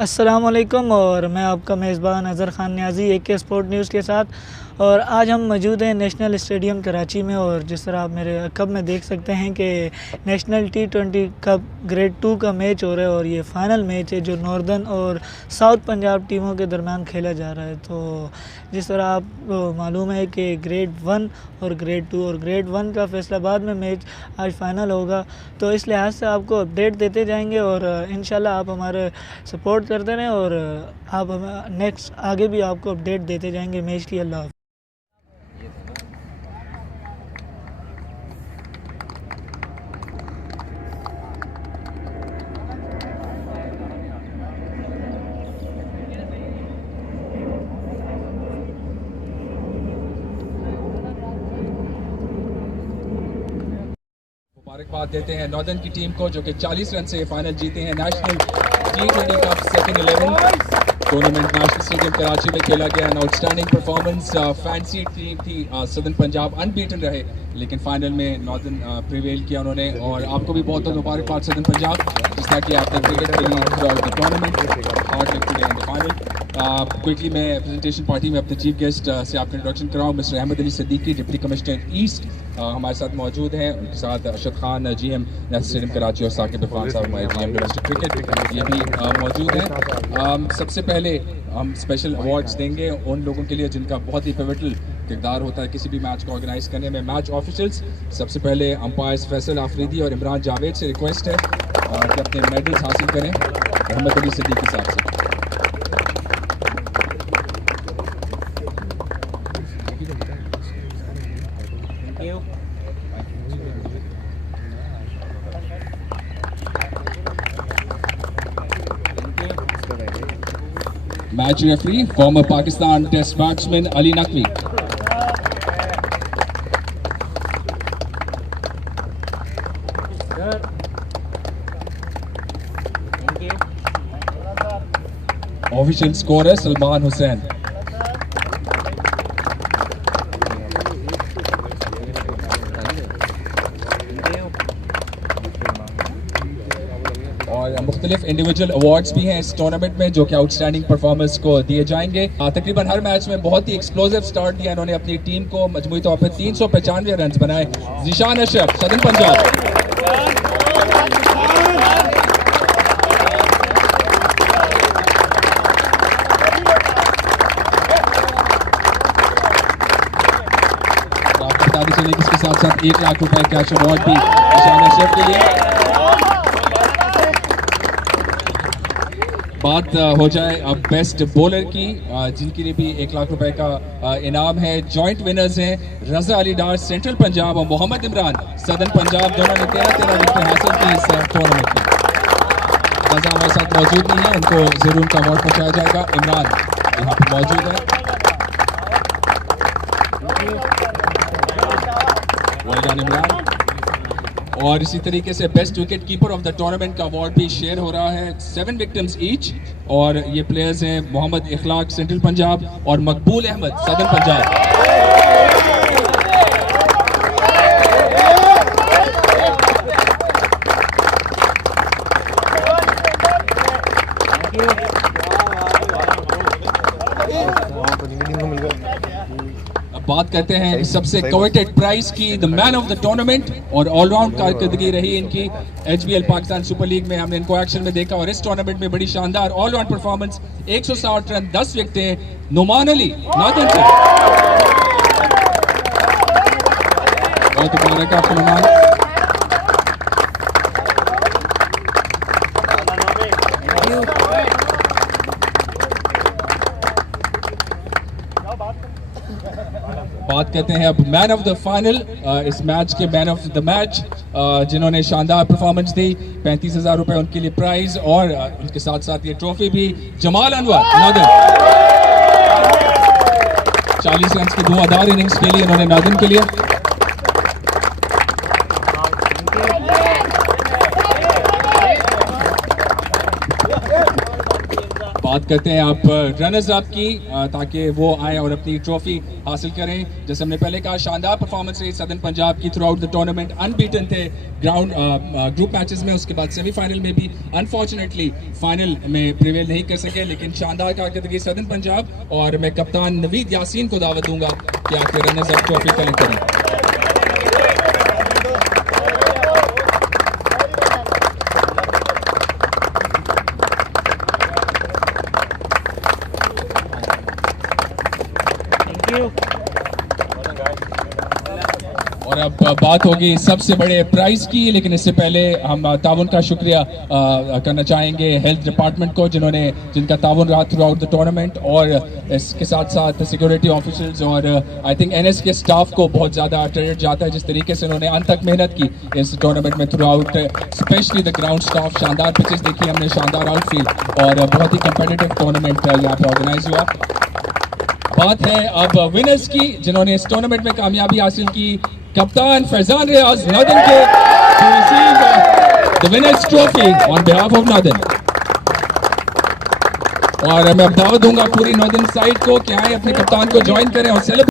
अस्सलाम वालेकुम और मैं आपका मेज़बान Azhar Khan Niazi AK sport news के साथ। और आज हम मौजूद हैं नेशनल स्टेडियम कराची में। और जिस तरह आप मेरे कप में देख सकते हैं कि नेशनल T20 कप ग्रेड 2 का मैच हो रहा है और ये फ़ाइनल मैच है जो नॉर्दर्न और साउथ पंजाब टीमों के दरमियान खेला जा रहा है। तो जिस तरह आप मालूम है कि ग्रेड 1 और ग्रेड 2 और ग्रेड 1 का फैसलाबाद में मैच आज फ़ाइनल होगा, तो इस लिहाज से आपको अपडेट देते जाएंगे और इंशाल्लाह आप हमारे सपोर्ट करते रहें और आप हमें नेक्स्ट आगे भी आपको अपडेट देते जाएंगे मैच की। अल्लाह हाफ़िज़। मुबारकबाद देते हैं नॉर्दर्न की टीम को जो कि 40 रन से फाइनल जीते हैं। National T20 cup second 11 tournament national stadium Karachi में खेला गया। आउटस्टैंडिंग परफॉर्मेंस फैंसी टीम थी। सदर्न पंजाब अनबीटन रहे लेकिन फाइनल में नॉर्दर्न प्रिवेल किया उन्होंने। और आपको भी बहुत बहुत मुबारकबाद सदर्न पंजाब, जिस तरह कि आपने क्रिकेट खेली throughout the tournament. Hard luck today in the final. Quickly मैं प्रेजेंटेशन पार्टी में अपने चीफ गेस्ट से आपका इंट्रोडक्शन कराऊँ। Mister Ahmed Ali Siddiqui, deputy commissioner east, हमारे साथ मौजूद हैं। उनके साथ Arshad Khan GM national stadium Karachi और साकिब इरफान साहब हमारे GM डोमेस्टिक क्रिकेट, ये भी मौजूद हैं। सबसे पहले हम स्पेशल अवार्ड्स देंगे उन लोगों के लिए जिनका बहुत ही पिवटल किरदार होता है किसी भी मैच को ऑर्गेनाइज करने में। मैच ऑफिशियल्स, सबसे पहले अंपायर्स फैसल आफरीदी और इमरान जावेद से रिक्वेस्ट है कि अपने मेडल्स हासिल करें। अहमद अली सिद्दीकी साहब से। Match referee, former Pakistan Test batsman Ali Naqvi. Official scorer Salman Hussain. और मुख्तलिफ इंडिविजुअल अवार्ड्स भी हैं इस टूर्नामेंट में जो कि आउटस्टैंडिंग परफॉर्मेंस को दिए जाएंगे। तकरीबन हर मैच में बहुत ही एक्सप्लोसिव स्टार्ट दिया इन्होंने अपनी टीम को। मजमूई तौर पर 395 रन बनाए। ज़ीशान अशरफ, सदर्न पंजाब। आपको बताते चले कि इसके साथ साथ 1 लाख रुपए कैश अवार्ड भी ज़ीशान अशरफ के लिए। बात हो जाए अब बेस्ट बॉलर की, जिनके लिए भी 1 लाख रुपए का इनाम है। जॉइंट विनर्स हैं रजा अली डार सेंट्रल पंजाब और मोहम्मद इमरान सदर्न पंजाब। दोनों ने 13 विकेट हासिल की इस टूर्नामेंट में। रजा हमारे साथ मौजूद नहीं है, उनको जरूर उनका अवार्ड पहुंचाया जाएगा। इमरान यहाँ पर मौजूद है। Well done Imran. और इसी तरीके से best wicket keeper of the tournament का अवार्ड भी शेयर हो रहा है। 7 विक्टिम्स ईच। और ये प्लेयर्स हैं मोहम्मद इखलाक सेंट्रल पंजाब और मकबूल अहमद सदर्न पंजाब। बात करते हैं सबसे कवेटेड प्राइज की, the man of the tournament. और ऑलराउंड कारकर्दगी रही इनकी। HBL पाकिस्तान सुपर लीग में हमने इनको एक्शन में देखा और इस टूर्नामेंट में बड़ी शानदार ऑलराउंड परफॉर्मेंस। 160 रन, 10 विकेटें। नुमान अली नादन से बहुत मुबारक आपको नुमान। बात करते हैं अब मैन ऑफ द फाइनल। इस मैच के मैन ऑफ द मैच जिन्होंने शानदार परफॉर्मेंस दी, 35,000 रुपए उनके लिए प्राइज और उनके साथ साथ ये ट्रॉफी भी। जमाल अनवर नादन, 40 रन की धुआंधार इनिंग्स के लिए इन्होंने नादन के लिए। बात करते हैं आप रनर्स अप की ताकि वो आए और अपनी ट्रॉफी हासिल करें। जैसे हमने पहले कहा, शानदार परफॉर्मेंस रही सदर्न पंजाब की through out the tournament, unbeaten थे ग्राउंड ग्रुप मैचेस में, उसके बाद सेमीफाइनल में भी अनफॉर्चुनेटली फाइनल में प्रिवेल नहीं कर सके, लेकिन शानदार कारकर्दगी सदर्न पंजाब। और मैं कप्तान नवीद यासीन को दावत दूंगा कि आके रनर्स अप ट्रॉफी कलेक्ट करें। और अब बात होगी सबसे बड़े प्राइज की, लेकिन इससे पहले हम ताउन का शुक्रिया करना चाहेंगे हेल्थ डिपार्टमेंट को, जिनका ताउन रहा थ्रू आउट द टूर्नामेंट, और इसके साथ साथ सिक्योरिटी ऑफिसर्स और आई थिंक एनएस के स्टाफ को बहुत ज़्यादा क्रेडिट जाता है जिस तरीके से उन्होंने अंत तक मेहनत की इस टूर्नामेंट में through out, specially the ground staff. शानदार पिचेस देखी हमने, शानदार आउटफील्ड और बहुत ही कम्पिटिटिव टूर्नामेंट यहाँ पे ऑर्गेनाइज हुआ। बात है अब विनर्स की, जिन्होंने इस टूर्नामेंट में कामयाबी हासिल की। कप्तान फैजान रियाज नॉर्दर्न के to receive the winners trophy on behalf of northern. और मैं अब दावत दूंगा पूरी नॉर्दर्न साइड को कि आए अपने कप्तान को ज्वाइन करें और सेलिब्रेट